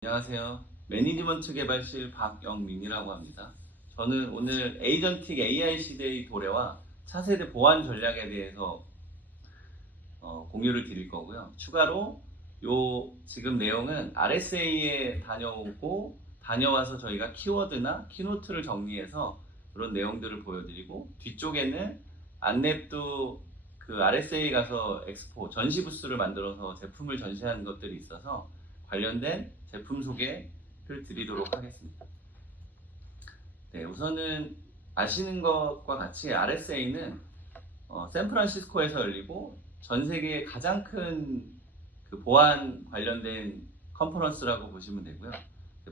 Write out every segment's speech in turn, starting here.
안녕하세요. 매니지먼트 개발실 박영민이라고 합니다. 저는 오늘 에이전틱 AI 시대의 도래와 차세대 보안 전략에 대해서 공유를 드릴 거고요. 추가로 지금 내용은 RSA에 다녀와서 저희가 키워드나 키노트를 정리해서 그런 내용들을 보여드리고, 뒤쪽에는 안랩도 그 RSA 가서 엑스포 전시 부스를 만들어서 제품을 전시하는 것들이 있어서 관련된 제품 소개를 드리도록 하겠습니다. 네, 우선은 아시는 것과 같이 RSA는 샌프란시스코에서 열리고 전 세계의 가장 큰 그 보안 관련된 컨퍼런스라고 보시면 되고요.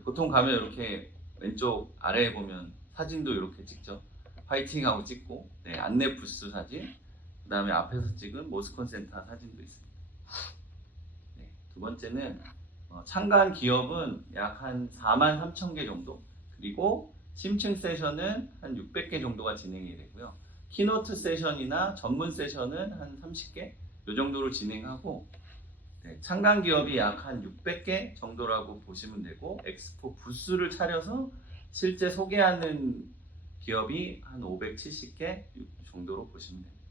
보통 가면 이렇게 왼쪽 아래에 보면 사진도 이렇게 찍죠. 화이팅하고 찍고, 네, 안내 부스 사진, 그 다음에 앞에서 찍은 모스콘 센터 사진도 있습니다. 네, 두 번째는 참가한 기업은 약 한 43,000개 정도, 그리고 심층 세션은 한 600개 정도가 진행이 되고요. 키노트 세션이나 전문 세션은 한 30개 이 정도로 진행하고, 네, 참가한 기업이 약 한 600개 정도라고 보시면 되고, 엑스포 부스를 차려서 실제 소개하는 기업이 한 570개 정도로 보시면 됩니다.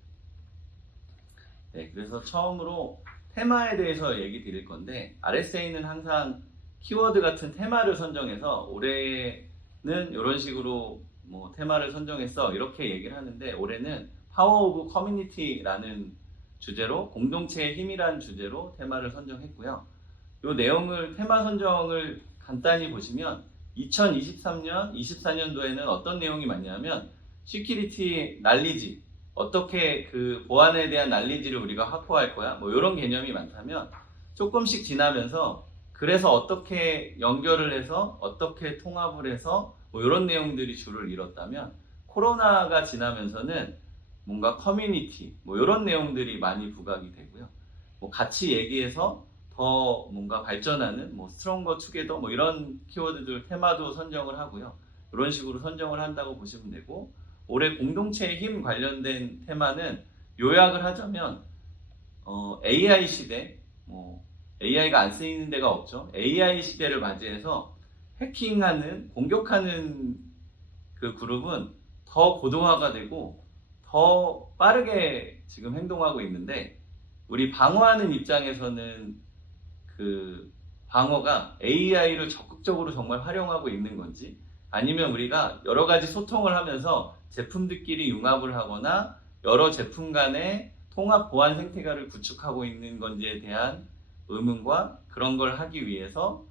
네, 그래서 처음으로 테마에 대해서 얘기 드릴 건데, RSA는 항상 키워드 같은 테마를 선정해서 올해는 이런 식으로 뭐 테마를 선정해서 이렇게 얘기를 하는데, 올해는 파워 오브 커뮤니티라는 주제로, 공동체의 힘이라는 주제로 테마를 선정했고요. 이 내용을, 테마 선정을 간단히 보시면 2023년, 24년도에는 어떤 내용이 많냐면 시큐리티 날리지, 어떻게 그 보안에 대한 난리지를 우리가 확보할 거야, 뭐 이런 개념이 많다면, 조금씩 지나면서 그래서 어떻게 연결을 해서 어떻게 통합을 해서 뭐 이런 내용들이 줄을 이뤘다면, 코로나가 지나면서는 뭔가 커뮤니티 뭐 이런 내용들이 많이 부각이 되고요. 뭐 같이 얘기해서 더 뭔가 발전하는 뭐 스트롱거 투게더 뭐 이런 키워드들 테마도 선정을 하고요. 이런 식으로 선정을 한다고 보시면 되고, 올해 공동체의 힘 관련된 테마는 요약을 하자면 AI 시대, 뭐 AI가 안 쓰이는 데가 없죠. AI 시대를 맞이해서 해킹하는, 공격하는 그 그룹은 더 고도화가 되고 더 빠르게 지금 행동하고 있는데, 우리 방어하는 입장에서는 그 방어가 AI를 적극적으로 정말 활용하고 있는 건지, 아니면 우리가 여러 가지 소통을 하면서 제품들끼리 융합을 하거나 여러 제품 간의 통합 보안 생태계를 구축하고 있는 건지에 대한 의문과, 그런 걸 하기 위해서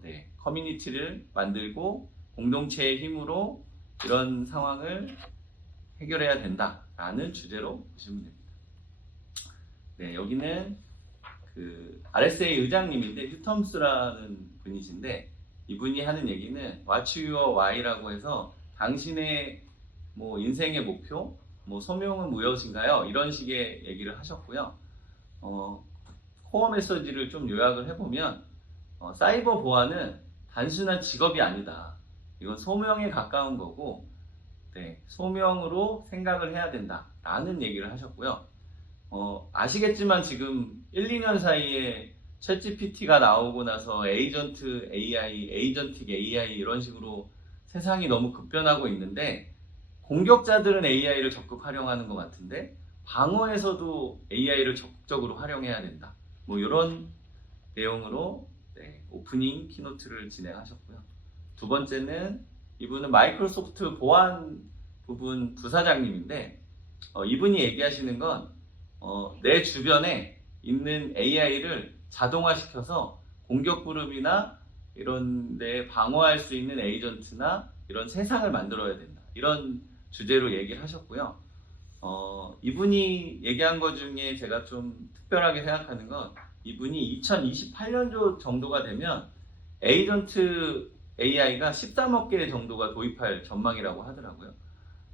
네, 커뮤니티를 만들고 공동체의 힘으로 이런 상황을 해결해야 된다라는 주제로 보시면 됩니다. 네, 여기는 그 RSA 의장님인데, 휴텀스라는 분이신데, 이분이 하는 얘기는 What's your why라고 해서 당신의 뭐 인생의 목표, 뭐 소명은 무엇인가요? 이런 식의 얘기를 하셨고요. 코어 메시지를 좀 요약을 해보면, 사이버 보안은 단순한 직업이 아니다. 이건 소명에 가까운 거고, 네, 소명으로 생각을 해야 된다라는 얘기를 하셨고요. 아시겠지만 지금 1, 2년 사이에 챗GPT가 나오고 나서 에이전트 AI, 에이전틱 AI 이런 식으로 세상이 너무 급변하고 있는데, 공격자들은 AI를 적극 활용하는 것 같은데 방어에서도 AI를 적극적으로 활용해야 된다. 뭐 이런 내용으로, 네, 오프닝 키노트를 진행하셨고요. 두 번째는 이분은 마이크로소프트 보안 부분 부사장님인데, 이분이 얘기하시는 건 내 주변에 있는 AI를 자동화시켜서 공격 그룹이나 이런 데 방어할 수 있는 에이전트나 이런 세상을 만들어야 된다, 이런 주제로 얘기를 하셨고요. 이분이 얘기한 것 중에 제가 좀 특별하게 생각하는 건, 이분이 2028년 정도가 되면 에이전트 AI가 13억 개 정도가 도입할 전망이라고 하더라고요.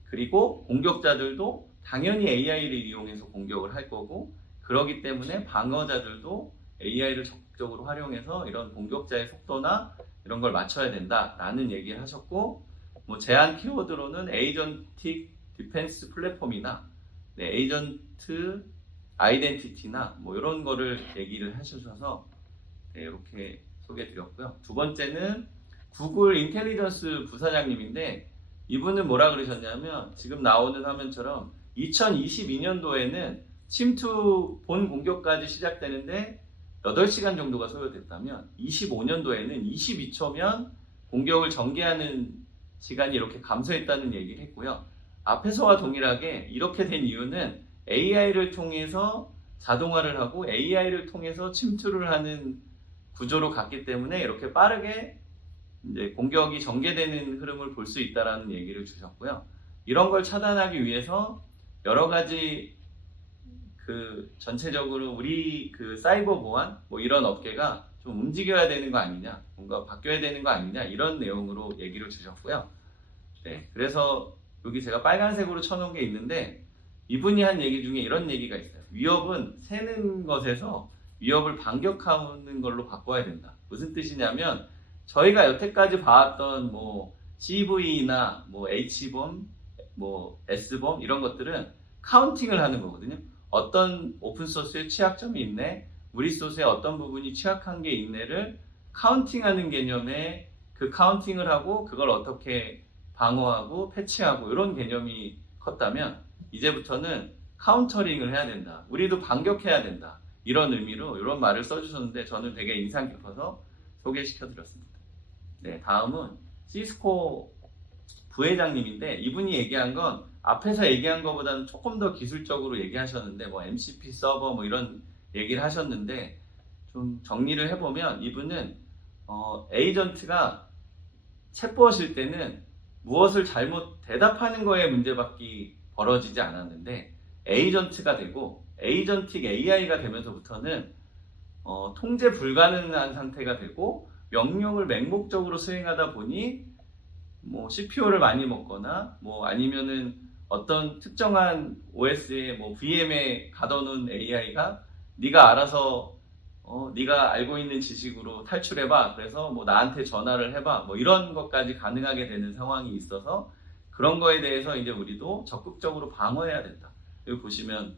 그리고 공격자들도 당연히 AI를 이용해서 공격을 할 거고, 그러기 때문에 방어자들도 AI를 적극적으로 활용해서 이런 공격자의 속도나 이런 걸 맞춰야 된다라는 얘기를 하셨고, 뭐 제한 키워드로는 에이전틱 디펜스 플랫폼이나, 네, 에이전트 아이덴티티나 뭐 이런 거를 얘기를 하셔서, 네, 이렇게 소개해드렸고요. 두 번째는 구글 인텔리전스 부사장님인데 이분은 뭐라 그러셨냐면 지금 나오는 화면처럼 2022년도에는 침투 본 공격까지 시작되는데 8시간 정도가 소요됐다면 25년도에는 22초면 공격을 전개하는 시간이 이렇게 감소했다는 얘기를 했고요. 앞에서와 동일하게 이렇게 된 이유는 AI를 통해서 자동화를 하고 AI를 통해서 침투를 하는 구조로 갔기 때문에 이렇게 빠르게 이제 공격이 전개되는 흐름을 볼 수 있다라는 얘기를 주셨고요. 이런 걸 차단하기 위해서 여러 가지 그 전체적으로 우리 그 사이버 보안 뭐 이런 업계가 좀 움직여야 되는 거 아니냐, 뭔가 바뀌어야 되는 거 아니냐 이런 내용으로 얘기를 주셨고요. 네, 그래서 여기 제가 빨간색으로 쳐놓은 게 있는데 이분이 한 얘기 중에 이런 얘기가 있어요. 위협은 새는 것에서 위협을 반격하는 걸로 바꿔야 된다. 무슨 뜻이냐면 저희가 여태까지 봐왔던 뭐 CV나 뭐 H범, 뭐 S범 이런 것들은 카운팅을 하는 거거든요. 어떤 오픈소스에 취약점이 있네, 우리 소스에 어떤 부분이 취약한 게 있네를 카운팅하는 개념에 그 카운팅을 하고 그걸 어떻게 방어하고 패치하고 이런 개념이 컸다면 이제부터는 카운터링을 해야 된다. 우리도 반격해야 된다. 이런 의미로 이런 말을 써주셨는데 저는 되게 인상 깊어서 소개시켜 드렸습니다. 네, 다음은 시스코 부회장님인데 이분이 얘기한 건 앞에서 얘기한 것보다는 조금 더 기술적으로 얘기하셨는데 뭐 MCP 서버 뭐 이런 얘기를 하셨는데 좀 정리를 해보면 이분은 에이전트가 챗봇일 때는 무엇을 잘못 대답하는 거에 문제밖에 벌어지지 않았는데 에이전트가 되고 에이전틱 AI가 되면서부터는 통제 불가능한 상태가 되고 명령을 맹목적으로 수행하다 보니 뭐 CPU를 많이 먹거나 뭐 아니면은 어떤 특정한 OS에 뭐 VM에 가둬놓은 AI가 네가 알아서 네가 알고 있는 지식으로 탈출해봐. 그래서 뭐 나한테 전화를 해봐. 뭐 이런 것까지 가능하게 되는 상황이 있어서 그런 거에 대해서 이제 우리도 적극적으로 방어해야 된다. 여기 보시면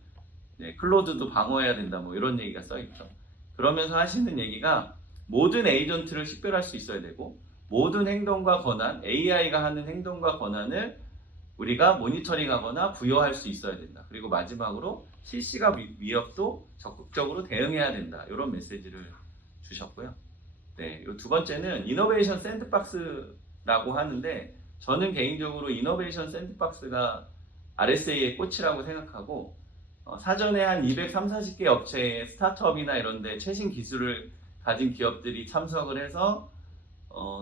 네, 클로드도 방어해야 된다. 뭐 이런 얘기가 써 있죠. 그러면서 하시는 얘기가 모든 에이전트를 식별할 수 있어야 되고 모든 행동과 권한, AI가 하는 행동과 권한을 우리가 모니터링하거나 부여할 수 있어야 된다. 그리고 마지막으로 실시간 위협도 적극적으로 대응해야 된다. 이런 메시지를 주셨고요. 네, 이 두 번째는 이노베이션 샌드박스라고 하는데 저는 개인적으로 이노베이션 샌드박스가 RSA의 꽃이라고 생각하고 사전에 한 230, 40개 업체의 스타트업이나 이런 데 최신 기술을 가진 기업들이 참석을 해서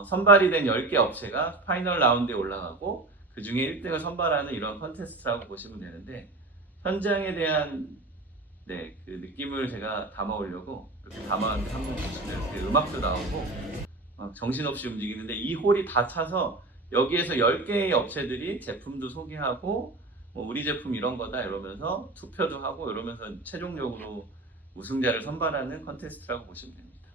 선발이 된 10개 업체가 파이널 라운드에 올라가고 그 중에 1등을 선발하는 이런 컨테스트라고 보시면 되는데 현장에 대한 네, 그 느낌을 제가 담아오려고 이렇게 담아왔는데 한번 보시면 이렇게 음악도 나오고 정신없이 움직이는데 이 홀이 다 차서 여기에서 10개의 업체들이 제품도 소개하고 뭐 우리 제품 이런 거다 이러면서 투표도 하고 이러면서 최종적으로 우승자를 선발하는 컨테스트라고 보시면 됩니다.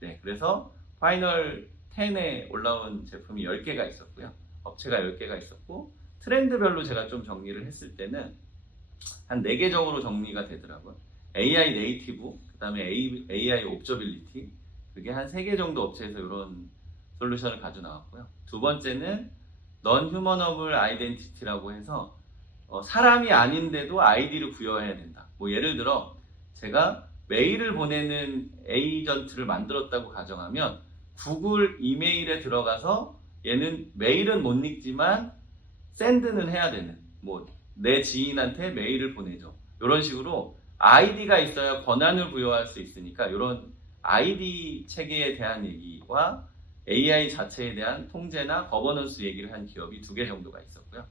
네, 그래서 파이널 10에 올라온 제품이 10개가 있었고요. 업체가 10개가 있었고 트렌드별로 제가 좀 정리를 했을 때는 한 4개 정도로 정리가 되더라고요. AI 네이티브, 그 다음에 AI 옵저빌리티 그게 한 3개 정도 업체에서 이런 솔루션을 가져 나왔고요. 두 번째는 넌 휴머너블 아이덴티티라고 해서 사람이 아닌데도 아이디를 부여해야 된다. 뭐 예를 들어 제가 메일을 보내는 에이전트를 만들었다고 가정하면 구글 이메일에 들어가서 얘는 메일은 못 읽지만 샌드는 해야 되는 뭐 내 지인한테 메일을 보내죠. 이런 식으로 아이디가 있어야 권한을 부여할 수 있으니까 이런 아이디 체계에 대한 얘기와 AI 자체에 대한 통제나 거버넌스 얘기를 한 기업이 2개 정도가 있었고요.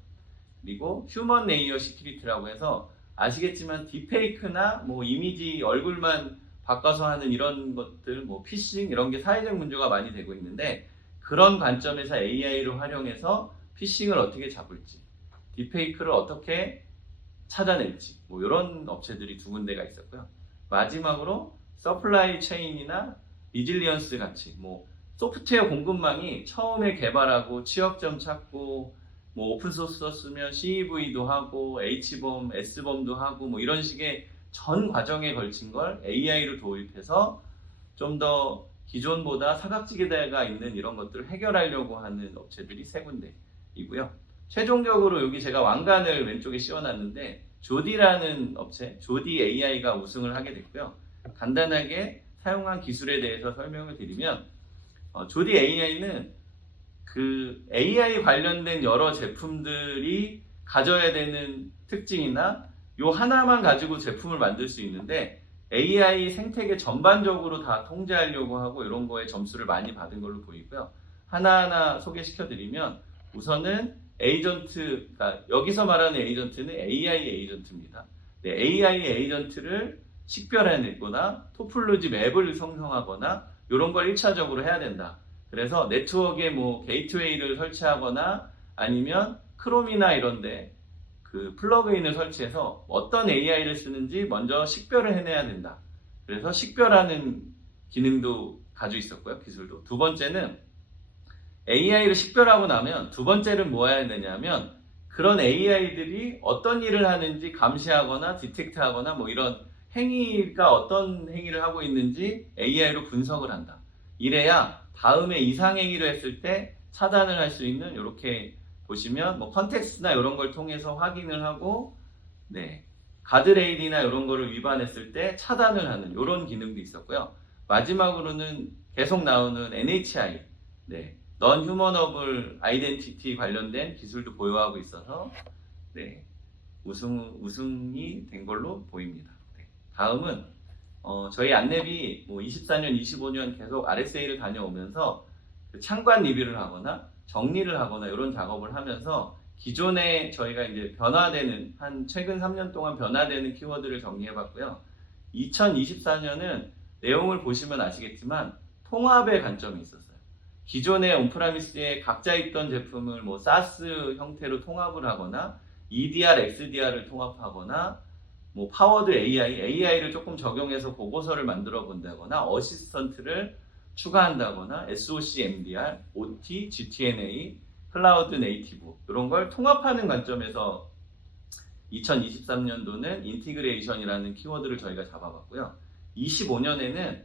그리고 휴먼 레이어 시큐리티라고 해서 아시겠지만 딥페이크나 뭐 이미지 얼굴만 바꿔서 하는 이런 것들 뭐 피싱 이런 게 사회적 문제가 많이 되고 있는데 그런 관점에서 AI를 활용해서 피싱을 어떻게 잡을지 딥페이크를 어떻게 찾아낼지 뭐 이런 업체들이 2군데가 있었고요. 마지막으로 서플라이 체인이나 리질리언스 같이 뭐 소프트웨어 공급망이 처음에 개발하고 취약점 찾고 뭐 오픈소스 썼으면 CV도 하고 H범, S범도 하고 뭐 이런 식의 전 과정에 걸친 걸 AI로 도입해서 좀 더 기존보다 사각지대가 있는 이런 것들을 해결하려고 하는 업체들이 세 군데이고요. 최종적으로 여기 제가 왕관을 왼쪽에 씌워놨는데 조디라는 업체, 조디 AI가 우승을 하게 됐고요. 간단하게 사용한 기술에 대해서 설명을 드리면 조디 AI는 그 AI 관련된 여러 제품들이 가져야 되는 특징이나 요 하나만 가지고 제품을 만들 수 있는데 AI 생태계 전반적으로 다 통제하려고 하고 이런 거에 점수를 많이 받은 걸로 보이고요. 하나하나 소개시켜 드리면 우선은 에이전트, 그러니까 여기서 말하는 에이전트는 AI 에이전트입니다. 네, AI 에이전트를 식별해내거나 토폴로지 맵을 생성하거나 이런 걸 1차적으로 해야 된다. 그래서 네트워크에 뭐 게이트웨이를 설치하거나 아니면 크롬이나 이런데 그 플러그인을 설치해서 어떤 AI를 쓰는지 먼저 식별을 해내야 된다. 그래서 식별하는 기능도 가지고 있었고요. 기술도. 두 번째는 AI를 식별하고 나면 두 번째는 뭐 해야 되냐면 그런 AI들이 어떤 일을 하는지 감시하거나 디텍트하거나 뭐 이런 행위가 어떤 행위를 하고 있는지 AI로 분석을 한다. 이래야 다음에 이상행위를 했을 때 차단을 할 수 있는 이렇게 보시면 뭐 컨텍스트나 이런 걸 통해서 확인을 하고 네, 가드레일이나 이런 거를 위반했을 때 차단을 하는 이런 기능도 있었고요. 마지막으로는 계속 나오는 NHI, 네, Non-Humanable Identity 관련된 기술도 보유하고 있어서 네, 우승이 된 걸로 보입니다. 네, 다음은 저희 안랩이 뭐 24년, 25년 계속 RSA를 다녀오면서 그 창관 리뷰를 하거나 정리를 하거나 이런 작업을 하면서 기존에 저희가 이제 변화되는 한 최근 3년 동안 변화되는 키워드를 정리해 봤고요. 2024년은 내용을 보시면 아시겠지만 통합의 관점이 있었어요. 기존의 온프라미스에 각자 있던 제품을 뭐 SaaS 형태로 통합을 하거나 EDR, XDR을 통합하거나 뭐 파워드 AI를 조금 적용해서 보고서를 만들어 본다거나 어시스턴트를 추가한다거나 SOC, MDR, OT, GTNA, 클라우드 네이티브 이런 걸 통합하는 관점에서 2023년도는 인티그레이션이라는 키워드를 저희가 잡아봤고요. 25년에는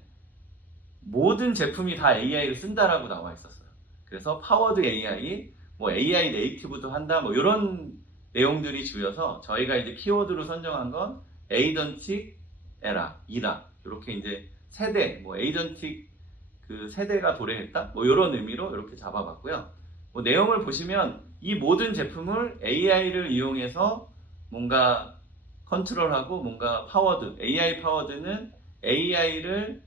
모든 제품이 다 AI를 쓴다라고 나와 있었어요. 그래서 파워드 AI, 뭐 AI 네이티브도 한다, 뭐 이런 내용들이 주여서 저희가 이제 키워드로 선정한 건 에이전틱 에라, 이라 이렇게 이제 세대, 뭐 에이전틱 그 세대가 도래했다, 뭐 이런 의미로 이렇게 잡아봤고요. 뭐 내용을 보시면 이 모든 제품을 AI를 이용해서 뭔가 컨트롤하고 뭔가 파워드, AI 파워드는 AI를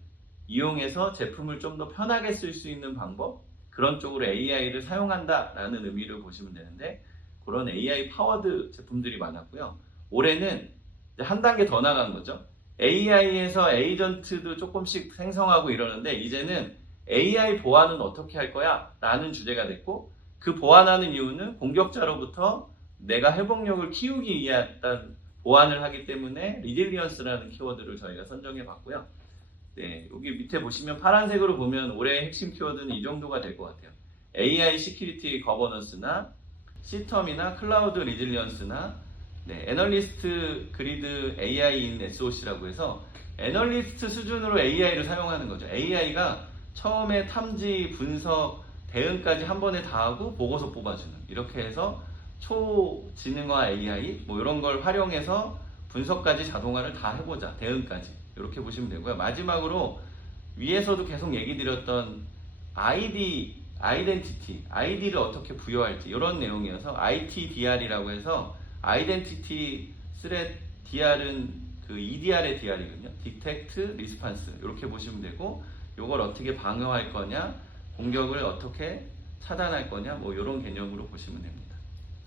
이용해서 제품을 좀 더 편하게 쓸 수 있는 방법, 그런 쪽으로 AI를 사용한다라는 의미를 보시면 되는데 그런 AI 파워드 제품들이 많았고요. 올해는 한 단계 더 나간 거죠. AI에서 에이전트도 조금씩 생성하고 이러는데 이제는 AI 보안은 어떻게 할 거야? 라는 주제가 됐고 그 보완하는 이유는 공격자로부터 내가 회복력을 키우기 위한 보완을 하기 때문에 리딜리언스라는 키워드를 저희가 선정해 봤고요. 네, 여기 밑에 보시면 파란색으로 보면 올해의 핵심 키워드는 이 정도가 될 것 같아요. AI 시큐리티 거버넌스나 시스템이나 클라우드 리질리언스나 네, 애널리스트 그리드 AI in SOC라고 해서 애널리스트 수준으로 AI를 사용하는 거죠. AI가 처음에 탐지, 분석, 대응까지 한 번에 다 하고 보고서 뽑아주는 이렇게 해서 초지능화 AI 뭐 이런 걸 활용해서 분석까지 자동화를 다 해보자. 대응까지 이렇게 보시면 되고요. 마지막으로 위에서도 계속 얘기 드렸던 아이덴티티를 어떻게 부여할지 이런 내용이어서 ITDR이라고 해서 아이덴티티 스레 DR은 그 EDR의 DR이거든요. 디텍트, 리스판스 이렇게 보시면 되고 이걸 어떻게 방어할 거냐, 공격을 어떻게 차단할 거냐 뭐 이런 개념으로 보시면 됩니다.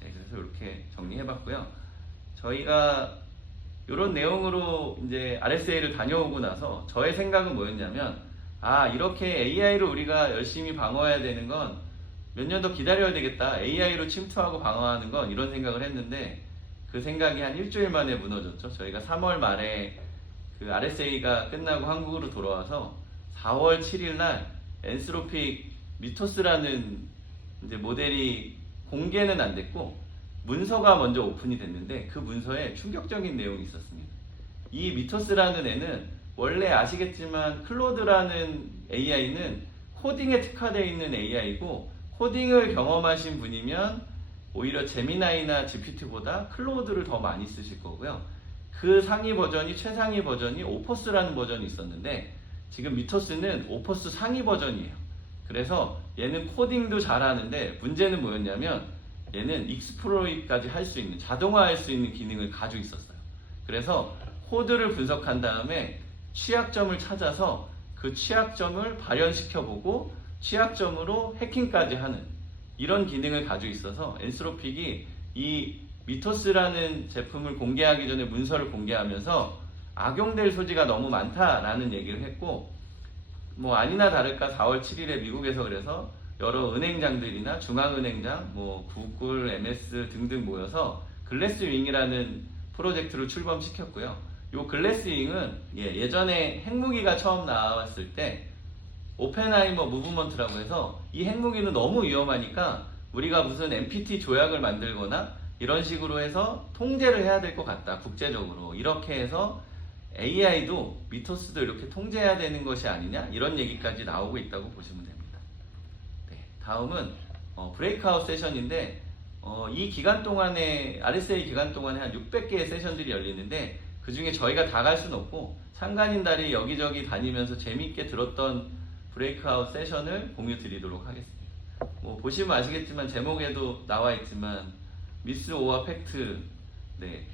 네, 그래서 이렇게 정리해봤고요. 저희가 이런 내용으로 이제 RSA를 다녀오고 나서 저의 생각은 뭐였냐면 이렇게 AI를 우리가 열심히 방어해야 되는 건 몇 년 더 기다려야 되겠다. AI로 침투하고 방어하는 건 이런 생각을 했는데 그 생각이 한 일주일 만에 무너졌죠. 저희가 3월 말에 그 RSA가 끝나고 한국으로 돌아와서 4월 7일 날 엔스로픽 미토스라는 이제 모델이 공개는 안 됐고 문서가 먼저 오픈이 됐는데 그 문서에 충격적인 내용이 있었습니다. 이 미토스라는 애는 원래 아시겠지만 클로드라는 AI는 코딩에 특화되어 있는 AI고, 코딩을 경험하신 분이면 오히려 제미나이나 GPT보다 클로우드를 더 많이 쓰실 거고요. 그 상위 버전이, 최상위 버전이 오퍼스라는 버전이 있었는데 지금 미토스는 오퍼스 상위 버전이에요. 그래서 얘는 코딩도 잘하는데 문제는 뭐였냐면 얘는 익스플로이트까지 할 수 있는, 자동화할 수 있는 기능을 가지고 있었어요. 그래서 코드를 분석한 다음에 취약점을 찾아서 그 취약점을 발현시켜보고 취약점으로 해킹까지 하는 이런 기능을 가지고 있어서 엔스로픽이 이 미토스라는 제품을 공개하기 전에 문서를 공개하면서 악용될 소지가 너무 많다라는 얘기를 했고, 뭐 아니나 다를까 4월 7일에 미국에서 그래서 여러 은행장들이나 중앙은행장, 뭐 구글, MS 등등 모여서 글래스윙이라는 프로젝트를 출범시켰고요. 이 글래스윙은 예전에 핵무기가 처음 나왔을 때 오펜하이머 무브먼트라고 해서 이 핵무기는 너무 위험하니까 우리가 무슨 NPT 조약을 만들거나 이런 식으로 해서 통제를 해야 될 것 같다, 국제적으로. 이렇게 해서 AI도 미토스도 이렇게 통제해야 되는 것이 아니냐, 이런 얘기까지 나오고 있다고 보시면 됩니다. 네, 다음은 브레이크아웃 세션인데 이 기간 동안에, RSA 기간 동안에 한 600개의 세션들이 열리는데 그 중에 저희가 다 갈 수는 없고 참가인들이 여기저기 다니면서 재미있게 들었던 브레이크아웃 세션을 공유 드리도록 하겠습니다. 뭐 보시면 아시겠지만 제목에도 나와 있지만 미스 오어 팩트, 네,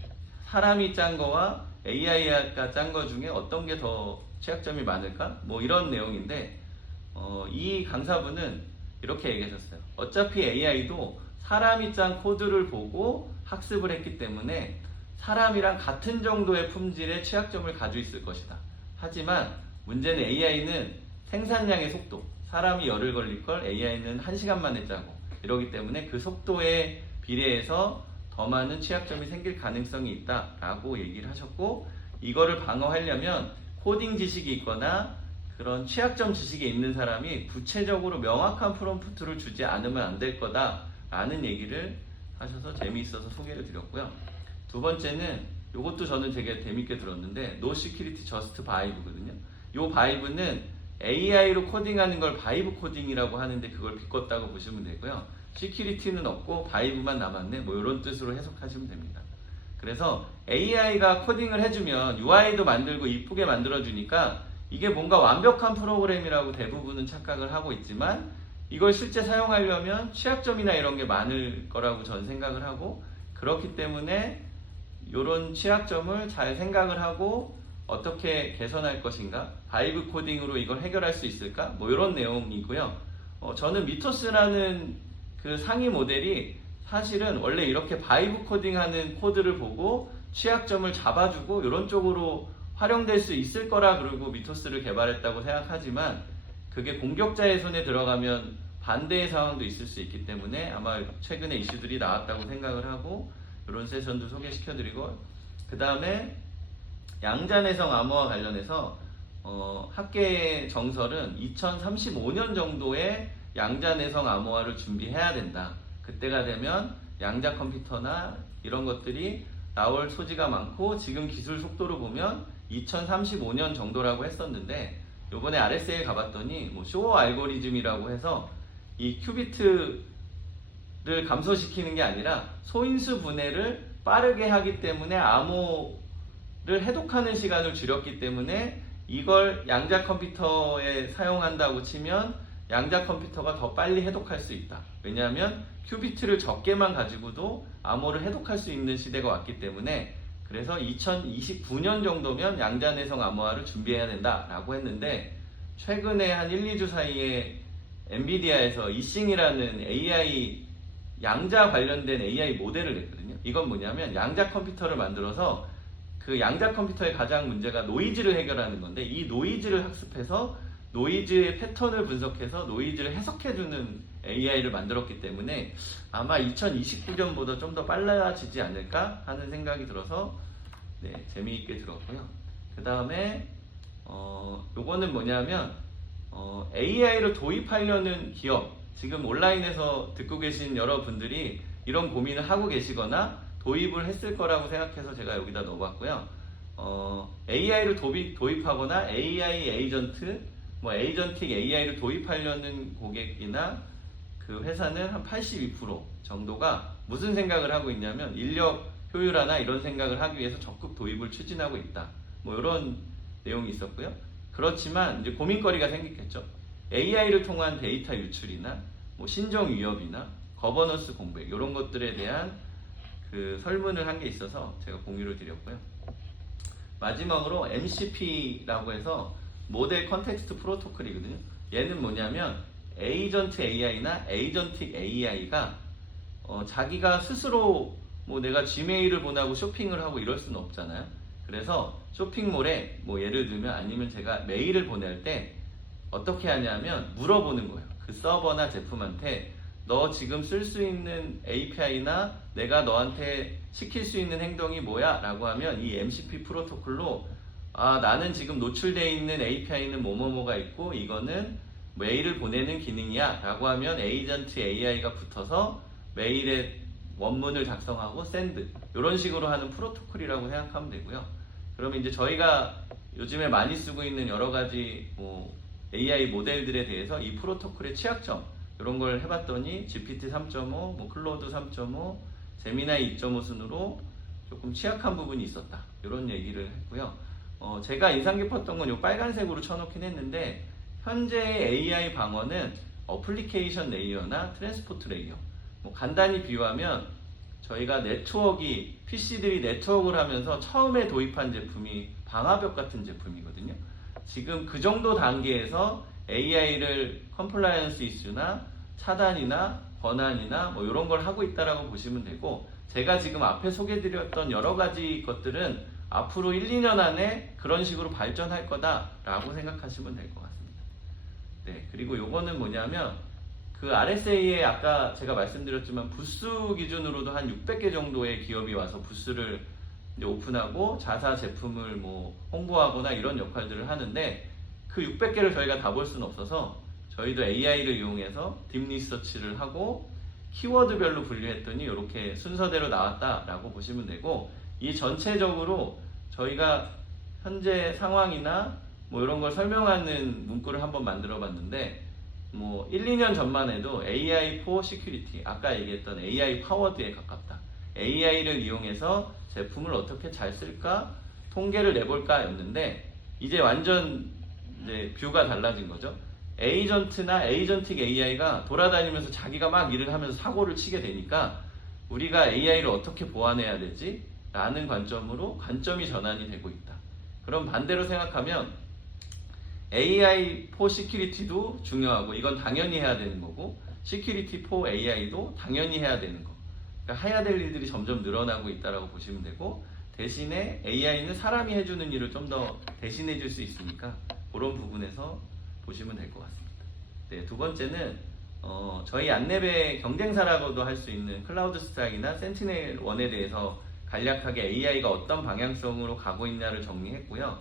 사람이 짠 거와 AI가 짠 거 중에 어떤 게 더 취약점이 많을까? 뭐 이런 내용인데 이 강사분은 이렇게 얘기하셨어요. 어차피 AI도 사람이 짠 코드를 보고 학습을 했기 때문에 사람이랑 같은 정도의 품질의 취약점을 가지고 있을 것이다. 하지만 문제는 AI는 생산량의 속도, 사람이 열흘 걸릴 걸 AI는 1시간 만에 짜고 이러기 때문에 그 속도에 비례해서 더 많은 취약점이 생길 가능성이 있다라고 얘기를 하셨고, 이거를 방어하려면 코딩 지식이 있거나 그런 취약점 지식이 있는 사람이 구체적으로 명확한 프롬프트를 주지 않으면 안 될 거다라는 얘기를 하셔서 재미있어서 소개를 드렸고요. 두 번째는 이것도 저는 되게 재밌게 들었는데 No Security Just Vibe거든요. 이 바이브는 AI로 코딩하는 걸 바이브 코딩이라고 하는데 그걸 비꿨다고 보시면 되고요. 시큐리티는 없고 바이브만 남았네, 뭐 이런 뜻으로 해석하시면 됩니다. 그래서 AI가 코딩을 해주면 UI도 만들고 이쁘게 만들어주니까 이게 뭔가 완벽한 프로그램이라고 대부분은 착각을 하고 있지만 이걸 실제 사용하려면 취약점이나 이런 게 많을 거라고 저는 생각을 하고, 그렇기 때문에 이런 취약점을 잘 생각을 하고 어떻게 개선할 것인가, 바이브 코딩으로 이걸 해결할 수 있을까, 뭐 이런 내용이고요. 저는 미토스라는 그 상위 모델이 사실은 원래 이렇게 바이브 코딩하는 코드를 보고 취약점을 잡아주고 이런 쪽으로 활용될 수 있을 거라 그러고 미토스를 개발했다고 생각하지만 그게 공격자의 손에 들어가면 반대의 상황도 있을 수 있기 때문에 아마 최근에 이슈들이 나왔다고 생각을 하고 이런 세션도 소개시켜드리고, 그 다음에 양자내성 암호와 관련해서 학계의 정설은 2035년 정도에 양자내성 암호화를 준비해야 된다. 그때가 되면 양자 컴퓨터나 이런 것들이 나올 소지가 많고, 지금 기술 속도로 보면 2035년 정도라고 했었는데 요번에 RSA에 가봤더니 뭐 쇼어 알고리즘이라고 해서 이 큐비트를 감소시키는 게 아니라 소인수 분해를 빠르게 하기 때문에 암호를 해독하는 시간을 줄였기 때문에 이걸 양자 컴퓨터에 사용한다고 치면 양자 컴퓨터가 더 빨리 해독할 수 있다. 왜냐하면 큐비트를 적게만 가지고도 암호를 해독할 수 있는 시대가 왔기 때문에, 그래서 2029년 정도면 양자내성 암호화를 준비해야 된다라고 했는데 최근에 한 1, 2주 사이에 엔비디아에서 이싱이라는 AI 양자 관련된 AI 모델을 냈거든요. 이건 뭐냐면 양자 컴퓨터를 만들어서 그 양자 컴퓨터의 가장 문제가 노이즈를 해결하는 건데 이 노이즈를 학습해서 노이즈의 패턴을 분석해서 노이즈를 해석해주는 AI를 만들었기 때문에 아마 2029년보다 좀 더 빨라지지 않을까 하는 생각이 들어서 재미있게 들었고요. 그 다음에 요거는 뭐냐면 AI를 도입하려는 기업, 지금 온라인에서 듣고 계신 여러분들이 이런 고민을 하고 계시거나 도입을 했을 거라고 생각해서 제가 여기다 넣어봤고요. AI를 도입하거나 AI 에이전트, 뭐 에이전틱 AI를 도입하려는 고객이나 그 회사는 한 82% 정도가 무슨 생각을 하고 있냐면 인력 효율화나 이런 생각을 하기 위해서 적극 도입을 추진하고 있다. 뭐 이런 내용이 있었고요. 그렇지만 이제 고민거리가 생기겠죠. AI를 통한 데이터 유출이나 뭐 신종 위협이나 거버넌스 공백 이런 것들에 대한 그 설문을 한 게 있어서 제가 공유를 드렸고요. 마지막으로 MCP라고 해서 모델 컨텍스트 프로토콜이거든요. 얘는 뭐냐면 에이전트 AI나 에이전틱 AI가 자기가 스스로 뭐 내가 지메일을 보내고 쇼핑을 하고 이럴 수는 없잖아요. 그래서 쇼핑몰에 뭐 예를 들면 아니면 제가 메일을 보낼 때 어떻게 하냐면 물어보는 거예요. 그 서버나 제품한테 너 지금 쓸 수 있는 API나 내가 너한테 시킬 수 있는 행동이 뭐야? 라고 하면 이 MCP 프로토콜로 나는 지금 노출되어 있는 API는 뭐뭐뭐가 있고 이거는 메일을 보내는 기능이야 라고 하면 에이전트 AI가 붙어서 메일에 원문을 작성하고 샌드 이런 식으로 하는 프로토콜이라고 생각하면 되고요. 그러면 이제 저희가 요즘에 많이 쓰고 있는 여러 가지 뭐 AI 모델들에 대해서 이 프로토콜의 취약점 이런 걸 해봤더니 GPT 3.5, 뭐 클로드 3.5, 제미나이 2.5 순으로 조금 취약한 부분이 있었다 이런 얘기를 했고요. 제가 인상 깊었던 건 이 빨간색으로 쳐놓긴 했는데 현재 AI 방어는 어플리케이션 레이어나 트랜스포트 레이어 뭐 간단히 비유하면 저희가 PC들이 네트워크를 하면서 처음에 도입한 제품이 방화벽 같은 제품이거든요. 지금 그 정도 단계에서 AI를 컴플라이언스 이슈나 차단이나 권한이나 뭐 이런 걸 하고 있다라고 보시면 되고 제가 지금 앞에 소개드렸던 여러 가지 것들은 앞으로 1, 2년 안에 그런 식으로 발전할 거다라고 생각하시면 될 것 같습니다. 네, 그리고 요거는 뭐냐면 그 RSA에 아까 제가 말씀드렸지만 부스 기준으로도 한 600개 정도의 기업이 와서 부스를 이제 오픈하고 자사 제품을 뭐 홍보하거나 이런 역할들을 하는데 그 600개를 저희가 다 볼 수는 없어서 저희도 AI를 이용해서 딥 리서치를 하고 키워드별로 분류했더니 이렇게 순서대로 나왔다라고 보시면 되고 이 전체적으로 저희가 현재 상황이나 뭐 이런 걸 설명하는 문구를 한번 만들어 봤는데 뭐 1, 2년 전만 해도 AI for Security 아까 얘기했던 AI 파워드에 가깝다. AI를 이용해서 제품을 어떻게 잘 쓸까 통계를 내볼까 였는데 이제 완전 이제 뷰가 달라진 거죠. 에이전트나 에이전틱 AI가 돌아다니면서 자기가 막 일을 하면서 사고를 치게 되니까 우리가 AI를 어떻게 보완해야 되지? 라는 관점으로 관점이 전환이 되고 있다. 그럼 반대로 생각하면 AI for Security도 중요하고 이건 당연히 해야 되는 거고 Security for AI도 당연히 해야 되는 거. 그러니까 해야 될 일들이 점점 늘어나고 있다라고 보시면 되고 대신에 AI는 사람이 해주는 일을 좀 더 대신해 줄 수 있으니까 그런 부분에서 보시면 될 것 같습니다. 네, 두 번째는 저희 안랩의 경쟁사라고도 할 수 있는 클라우드 스트라이크나 센티넬 1에 대해서 간략하게 AI가 어떤 방향성으로 가고 있냐를 정리했고요.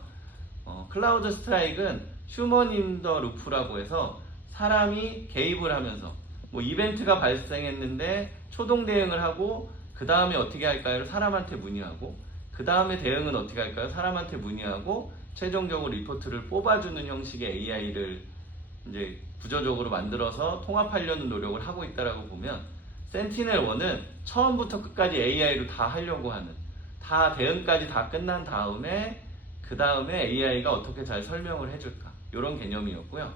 클라우드 스트라이크는 휴먼 인 더 루프라고 해서 사람이 개입을 하면서 뭐 이벤트가 발생했는데 초동 대응을 하고 그 다음에 어떻게 할까요? 사람한테 문의하고 그 다음에 대응은 어떻게 할까요? 사람한테 문의하고 최종적으로 리포트를 뽑아주는 형식의 AI를 이제 구조적으로 만들어서 통합하려는 노력을 하고 있다라고 보면 센티넬1은 처음부터 끝까지 AI로 다 하려고 하는 다 대응까지 다 끝난 다음에 그 다음에 AI가 어떻게 잘 설명을 해줄까 이런 개념이었고요.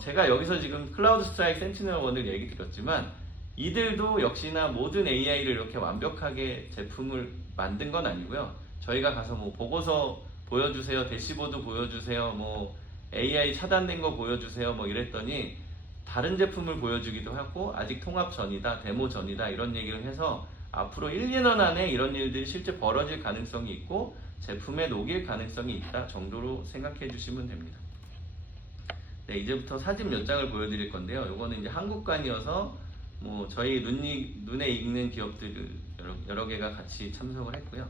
제가 여기서 지금 클라우드 스트라이크 센티넬1을 얘기 드렸지만 이들도 역시나 모든 AI를 이렇게 완벽하게 제품을 만든 건 아니고요. 저희가 가서 뭐 보고서 보여주세요, 대시보드 보여주세요, 뭐 AI 차단된 거 보여주세요, 뭐 이랬더니 다른 제품을 보여주기도 하고 아직 통합 전이다, 데모 전이다 이런 얘기를 해서 앞으로 1, 2년 안에 이런 일들이 실제 벌어질 가능성이 있고 제품에 녹일 가능성이 있다 정도로 생각해 주시면 됩니다. 네, 이제부터 사진 몇 장을 보여드릴 건데요. 요거는 이제 한국관이어서 뭐 저희 눈에 익는 기업들 여러 개가 같이 참석을 했고요.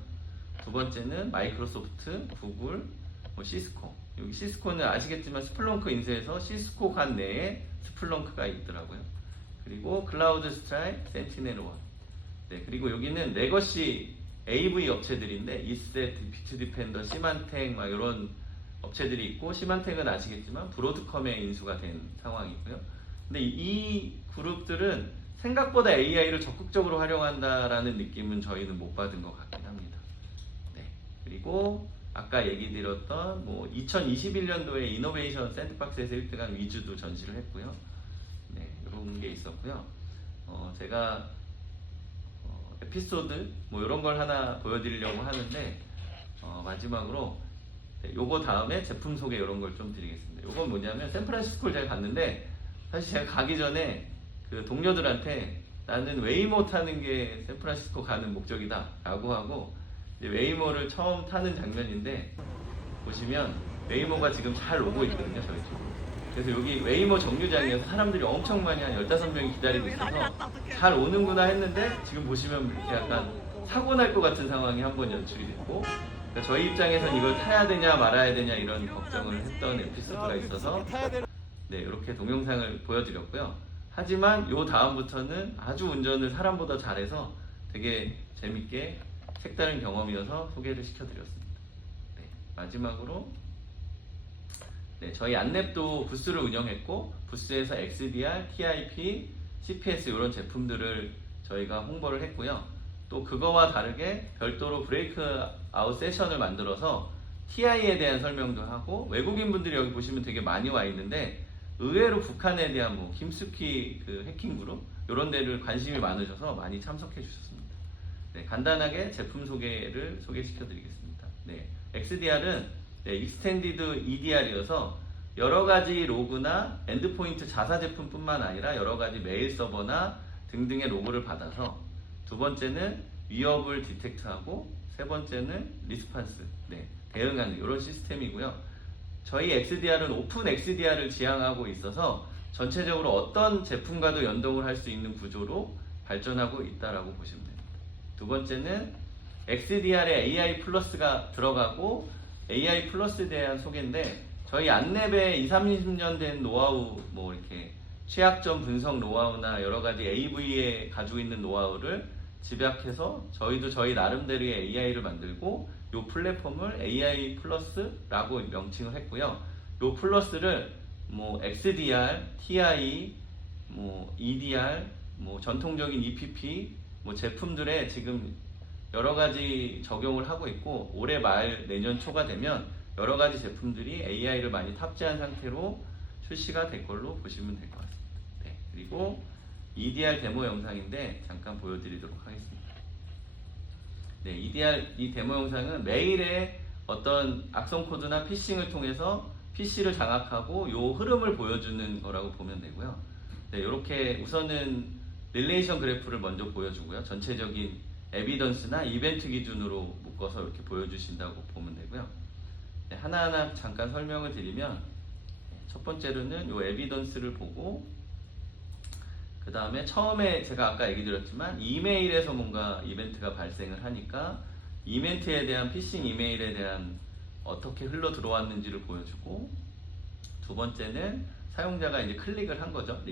두 번째는 마이크로소프트, 구글, 뭐 시스코. 여기 시스코는 아시겠지만 스플렁크 인수해서 시스코 간 내에 스플렁크가 있더라고요. 그리고 클라우드 스트라이크, 센티넬1. 네, 그리고 여기는 레거시 AV 업체들인데 이스텟, 비트디펜더, 시만텍 막 이런 업체들이 있고 시만텍은 아시겠지만 브로드컴에 인수가 된 상황이고요. 근데 이 그룹들은 생각보다 AI를 적극적으로 활용한다라는 느낌은 저희는 못 받은 것 같긴 합니다. 네. 그리고 아까 얘기 드렸던 뭐 2021년도에 이노베이션 샌드박스에서 1등한 위즈도 전시를 했고요. 네, 이런 게 있었고요. 제가 에피소드 뭐 이런 걸 하나 보여드리려고 하는데 마지막으로 네, 요거 다음에 제품 소개 이런 걸 좀 드리겠습니다. 요건 뭐냐면 샌프란시스코를 제가 갔는데 사실 제가 가기 전에 그 동료들한테 나는 웨이모 타는 게 샌프란시스코 가는 목적이다 라고 하고 이제 웨이모를 처음 타는 장면인데 보시면 웨이모가 지금 잘 오고 있거든요 저희 쪽으로. 그래서 여기 웨이모 정류장에서 사람들이 엄청 많이 한 15명이 기다리고 있어서 잘 오는구나 했는데 지금 보시면 이렇게 약간 사고 날 것 같은 상황이 한번 연출이 됐고 그러니까 저희 입장에선 이걸 타야 되냐 말아야 되냐 이런 걱정을 했던 에피소드가 있어서 네 이렇게 동영상을 보여드렸고요. 하지만 요 다음부터는 아주 운전을 사람보다 잘해서 되게 재밌게 색다른 경험이어서 소개를 시켜드렸습니다. 네, 마지막으로 네, 저희 안랩도 부스를 운영했고 부스에서 XDR, TIP, CPS 이런 제품들을 저희가 홍보를 했고요. 또 그거와 다르게 별도로 브레이크아웃 세션을 만들어서 TI에 대한 설명도 하고 외국인 분들이 여기 보시면 되게 많이 와 있는데 의외로 북한에 대한 뭐 김숙희 그 해킹 그룹 이런 데를 관심이 많으셔서 많이 참석해 주셨습니다. 네, 간단하게 제품 소개를 소개시켜 드리겠습니다. 네, XDR은 네, 익스텐디드 EDR이어서 여러 가지 로그나 엔드포인트 자사 제품뿐만 아니라 여러 가지 메일 서버나 등등의 로그를 받아서 두 번째는 위협을 디텍트하고 세 번째는 리스판스 네, 대응하는 이런 시스템이고요. 저희 XDR은 오픈 XDR을 지향하고 있어서 전체적으로 어떤 제품과도 연동을 할 수 있는 구조로 발전하고 있다라고 보시면 됩니다. 두 번째는 XDR에 AI 플러스가 들어가고 AI 플러스에 대한 소개인데 저희 안랩에 20, 30년 된 노하우 뭐 이렇게 취약점 분석 노하우나 여러 가지 AV에 가지고 있는 노하우를 집약해서 저희도 저희 나름대로의 AI를 만들고 이 플랫폼을 AI 플러스라고 명칭을 했고요. 이 플러스를 뭐 XDR, TI, 뭐 EDR, 뭐 전통적인 EPP 뭐 제품들에 지금 여러 가지 적용을 하고 있고 올해 말 내년 초가 되면 여러 가지 제품들이 AI를 많이 탑재한 상태로 출시가 될 걸로 보시면 될 것 같습니다. 네, 그리고 EDR 데모 영상인데 잠깐 보여드리도록 하겠습니다. 네, EDR 이 데모 영상은 메일에 어떤 악성 코드나 피싱을 통해서 PC를 장악하고 요 흐름을 보여주는 거라고 보면 되고요. 네, 이렇게 우선은 릴레이션 그래프를 먼저 보여주고요. 전체적인 에비던스나 이벤트 기준으로 묶어서 이렇게 보여주신다고 보면 되고요. 네, 하나하나 잠깐 설명을 드리면 첫 번째로는 요 에비던스를 보고 그 다음에 처음에 제가 아까 얘기 드렸지만 이메일에서 뭔가 이벤트가 발생을 하니까 이벤트에 대한 피싱 이메일에 대한 어떻게 흘러 들어왔는지를 보여주고 두 번째는 사용자가 이제 클릭을 한 거죠.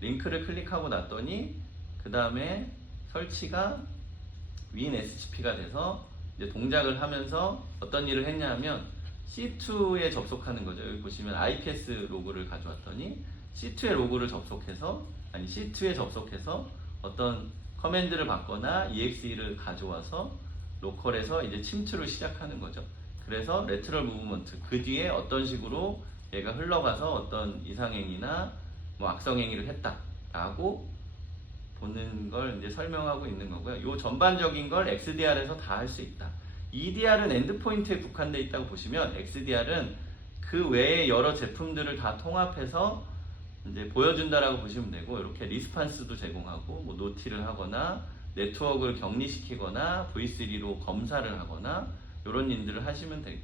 링크를 클릭하고 났더니 그 다음에 설치가 WinSCP가 돼서 이제 동작을 하면서 어떤 일을 했냐 하면 C2에 접속하는 거죠. 여기 보시면 IPS 로그를 가져왔더니 C2의 로그를 C2에 접속해서 어떤 커맨드를 받거나 EXE를 가져와서 로컬에서 이제 침투를 시작하는 거죠. 그래서 레트럴 무브먼트 그 뒤에 어떤 식으로 얘가 흘러가서 어떤 이상행위나 뭐 악성행위를 했다라고 보는 걸 이제 설명하고 있는 거고요. 이 전반적인 걸 XDR에서 다 할 수 있다. EDR은 엔드포인트에 국한되어 있다고 보시면 XDR은 그 외에 여러 제품들을 다 통합해서 이제 보여준다라고 보시면 되고 이렇게 리스판스도 제공하고 뭐 노티를 하거나 네트워크를 격리시키거나 V3로 검사를 하거나 이런 일들을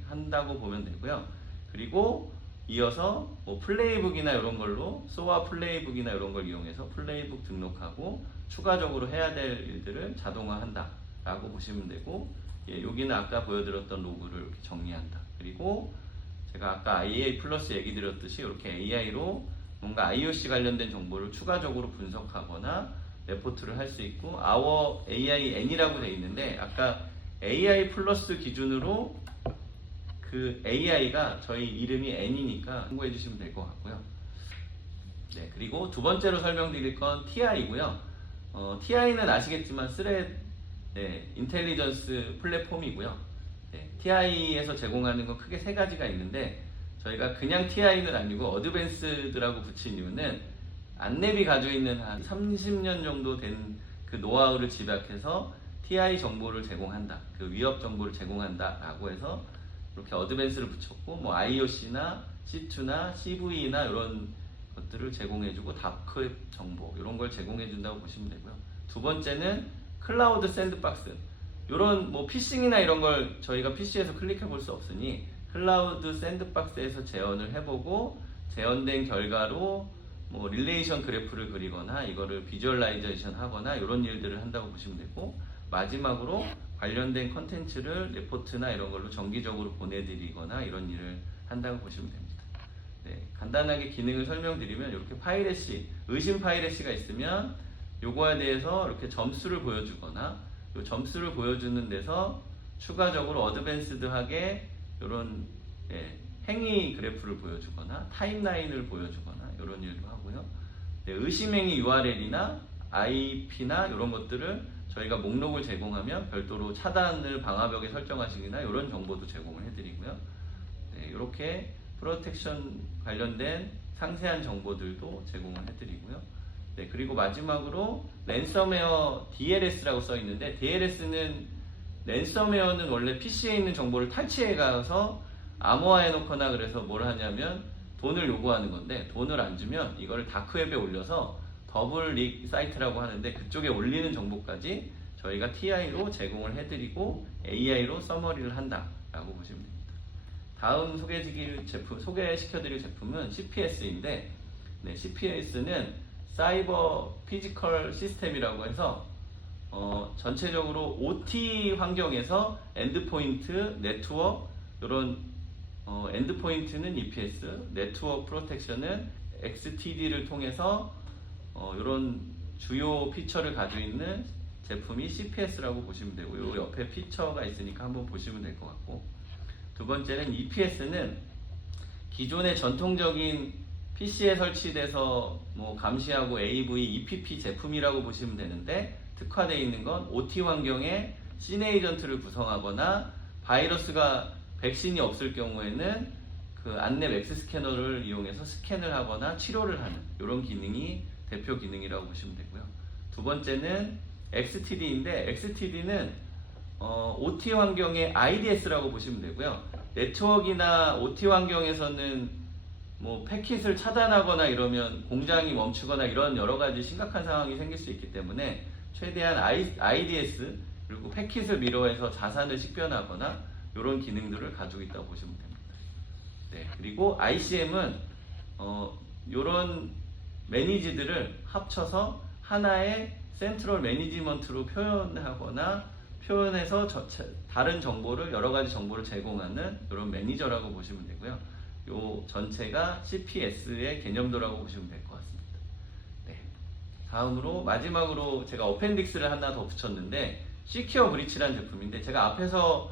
한다고 보면 되고요. 그리고 이어서 뭐 플레이북이나 이런 걸로 소아 플레이북이나 이런 걸 이용해서 플레이북 등록하고 추가적으로 해야 될 일들을 자동화한다 라고 보시면 되고 예, 여기는 아까 보여드렸던 로그를 이렇게 정리한다. 그리고 제가 아까 AI 플러스 얘기 드렸듯이 이렇게 AI로 뭔가 IOC 관련된 정보를 추가적으로 분석하거나 레포트를 할 수 있고 Our AIN이라고 되어 있는데 아까 AI 플러스 기준으로 그 AI가 저희 이름이 N이니까 참고해 주시면 될 것 같고요. 네, 그리고 두 번째로 설명드릴 건 TI고요. TI는 아시겠지만 인텔리전스 플랫폼이고요. 네, TI에서 제공하는 건 크게 세 가지가 있는데 저희가 그냥 TI는 아니고 어드밴스드라고 붙인 이유는 안랩이 가지고 있는 한 30년 정도 된 그 노하우를 집약해서 TI 정보를 제공한다. 그 위협 정보를 제공한다 라고 해서 이렇게 어드밴스를 붙였고 뭐 IOC나 C2나 CVE나 이런 것들을 제공해주고 다크웹 정보 이런 걸 제공해준다고 보시면 되고요. 두 번째는 클라우드 샌드박스. 이런 뭐 피싱이나 이런 걸 저희가 PC에서 클릭해 볼 수 없으니 클라우드 샌드박스에서 재현을 해보고 재현된 결과로 뭐 릴레이션 그래프를 그리거나 이거를 비주얼라이제이션 하거나 이런 일들을 한다고 보시면 되고 마지막으로 관련된 컨텐츠를 레포트나 이런 걸로 정기적으로 보내드리거나 이런 일을 한다고 보시면 됩니다. 네, 간단하게 기능을 설명드리면 이렇게 파이레시, 의심 파이레시가 있으면 요거에 대해서 이렇게 점수를 보여주거나 요 점수를 보여주는 데서 추가적으로 어드밴스드하게 이런 행위 그래프를 보여주거나 타임라인을 보여주거나 이런 일도 하고요. 네, 의심행위 URL이나 IP나 이런 것들을 저희가 목록을 제공하면 별도로 차단을 방화벽에 설정하시기나 이런 정보도 제공을 해드리고요. 네, 이렇게 프로텍션 관련된 상세한 정보들도 제공을 해드리고요. 네, 그리고 마지막으로 랜섬웨어 DLS라고 써 있는데 랜섬웨어는 원래 PC에 있는 정보를 탈취해 가서 암호화해 놓거나 그래서 뭘 하냐면 돈을 요구하는 건데 돈을 안 주면 이거를 다크웹에 올려서 더블릭 사이트라고 하는데 그쪽에 올리는 정보까지 저희가 TI로 제공을 해드리고 AI로 서머리를 한다라고 보시면 됩니다. 다음 소개시켜드릴 제품은 CPS인데 CPS는 사이버 피지컬 시스템이라고 해서 전체적으로 OT 환경에서 엔드포인트, 네트워크 이런 엔드포인트는 EPS, 네트워크 프로텍션은 XTD를 통해서 이런 주요 피처를 가지고 있는 제품이 CPS라고 보시면 되고요. 옆에 피처가 있으니까 한번 보시면 될 것 같고 두 번째는 EPS는 기존의 전통적인 PC에 설치돼서 뭐 감시하고 AV, EPP 제품이라고 보시면 되는데 특화되어 있는 건 OT 환경에 씬 에이전트를 구성하거나 바이러스가 백신이 없을 경우에는 그 안랩 X 스캐너를 이용해서 스캔을 하거나 치료를 하는 이런 기능이 대표 기능이라고 보시면 되고요. 두 번째는 XTD인데 XTD는 OT 환경의 IDS라고 보시면 되고요. 네트워크나 OT 환경에서는 뭐 패킷을 차단하거나 이러면 공장이 멈추거나 이런 여러 가지 심각한 상황이 생길 수 있기 때문에 최대한 IDS 그리고 패킷을 미러해서 자산을 식별하거나 이런 기능들을 가지고 있다고 보시면 됩니다. 네, 그리고 ICM은 이런 매니지들을 합쳐서 하나의 센트럴 매니지먼트로 표현해서 다른 정보를 여러 가지 정보를 제공하는 이런 매니저라고 보시면 되고요. 이 전체가 CPS의 개념도라고 보시면 될 것 같습니다. 네. 다음으로 마지막으로 제가 어펜딕스를 하나 더 붙였는데 시큐어 브리치라는 제품인데 제가 앞에서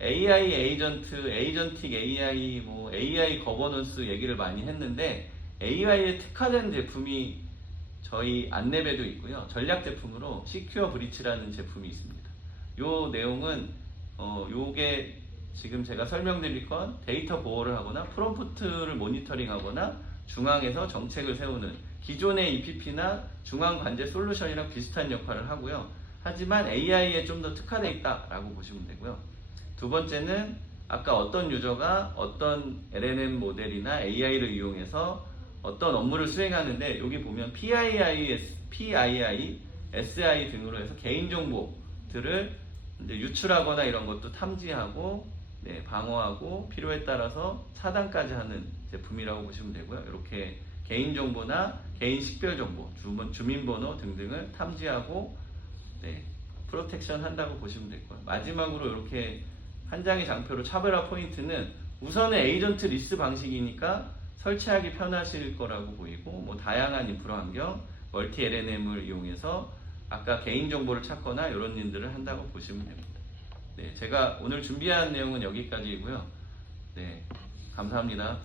AI 에이전트, 에이전틱 AI, 뭐 AI 거버넌스 얘기를 많이 했는데 AI에 특화된 제품이 저희 안랩에도 있고요. 전략 제품으로 시큐어 브리치라는 제품이 있습니다. 요 내용은 요게 지금 제가 설명드릴 건 데이터 보호를 하거나 프롬프트를 모니터링하거나 중앙에서 정책을 세우는 기존의 EPP나 중앙 관제 솔루션이랑 비슷한 역할을 하고요. 하지만 AI에 좀 더 특화되어 있다라고 보시면 되고요. 두 번째는 아까 어떤 유저가 어떤 LLM 모델이나 AI를 이용해서 어떤 업무를 수행하는데 여기 보면 PII, SI 등으로 해서 개인정보들을 유출하거나 이런 것도 탐지하고 방어하고 필요에 따라서 차단까지 하는 제품이라고 보시면 되고요. 이렇게 개인정보나 개인 식별정보, 주민번호 등등을 탐지하고 프로텍션 한다고 보시면 될 거예요. 마지막으로 이렇게 한 장의 장표로 차별화 포인트는 우선은 에이전트 리스 방식이니까 설치하기 편하실 거라고 보이고 뭐 다양한 인프라 환경, 멀티 LLM을 이용해서 아까 개인정보를 찾거나 이런 일들을 한다고 보시면 됩니다. 네, 제가 오늘 준비한 내용은 여기까지이고요. 네, 감사합니다.